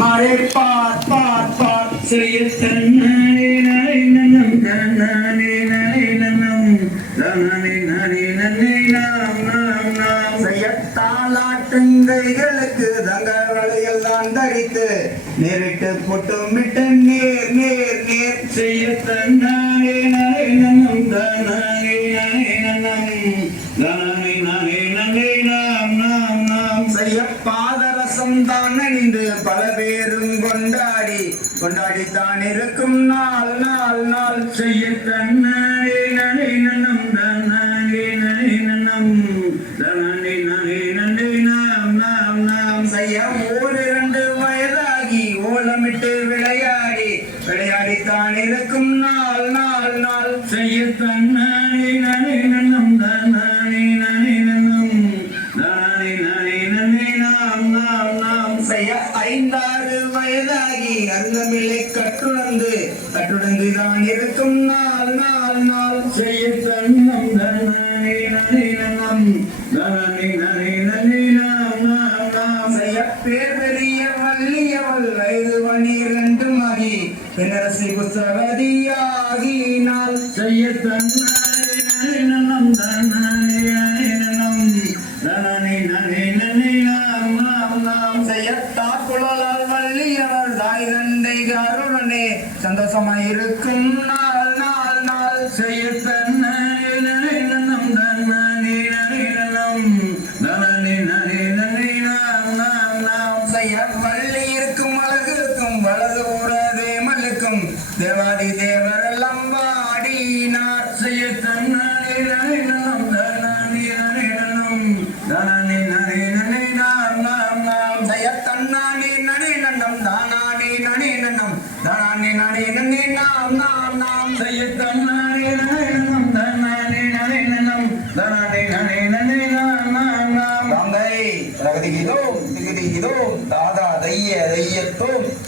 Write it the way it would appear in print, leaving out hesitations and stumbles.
மாறே பார் பார் பார் செய்ய தன்னானே நானே நனம் தன்னானே நானே நனம் தன்னானே நானே நன்னே நாம் நாம் நாம் செய்ய தாளாட்டுங்கைகளுக்கு தங்க வளையல் தான் தரித்து நேரிட்டு பொட்டும் விட்டு நேர் நேர் நேர் செய்ய தன்னானே நானே நனம் தன்னானே நானே நனம் தன்னானே நானே நன்னே நாம் நாம் நாம் செய்ய பாதரசம் தான் அணிந்து பல பேரும் கொண்டாடித்தான் இருக்கும் நாள் நாள் நாள் செய்ய தன்னானே நானே நனம் தன்னானே நானே நனம் தன்னானே நானே நன்னே நாம் நாம் நாம் செய்ய ஓரிரண்டு வயதாகி ஓலமிட்டு விளையாடித்தான் இருக்கும் நாள் நாள் நாள் செய்ய தன்னானே நானே நனம் தன்னானே நானே நனம் தன்னானே நானே நன்னே நாம் நாம் நாம் செய்ய 5-6 வயதாகி அருந்தமிழை கற்றுணர்ந்து தான் இருக்கும் நாள் நாள் நாள் செய்ய தன்னம் தன்னானே நானே நனம் தன்னானே நானே நன்னே நாம் நாம் நாம் செய்ய பேர் பெரிய வள்ளியவள் வயது 12 ஆகி பின்னரசி புஸ்தகதியாகி நாள் செய்ய தன்னானே நானே நனம் தன்னானே நானே நனம் தன்னானே நானே நன்னே நாம் நாம் நாம் செய்ய தாக்குழலால் வள்ளியவள் தாய் தந்தை அருணனே சந்தோஷமாயிருக்கும் நாள் நாள் நாள் செய்ய தன்னானே நானே நனம் தன்னானே நானே நனம் தன்னானே நானே நன்னே நாம் நாம் நாம் செய்ய வள்ளி இருக்கும் அழகுக்கும் வலது ஊரதே மல்லுக்கும் தேவாதி தேவரெல்லாம் வாடினார் செய்ய தன்னானே நானே நனம் தன்னானே நானே நனம் தன்னானே நானே நன்னே நாம் நாம் நாம் செய்ய தன்னானே நானே நனம் தானானே நானே நனம் தானானே நானே நன்னே நாம் நாம் நாம் செய்ய தன்னானே நானே நனம் தானானே நானே நனம் தானானே நானே நன்னே நாம் நாம் நாம் ராங்கை ரகதிகிதோம் திகிதிகிதோம் தாதா தையத்தோம்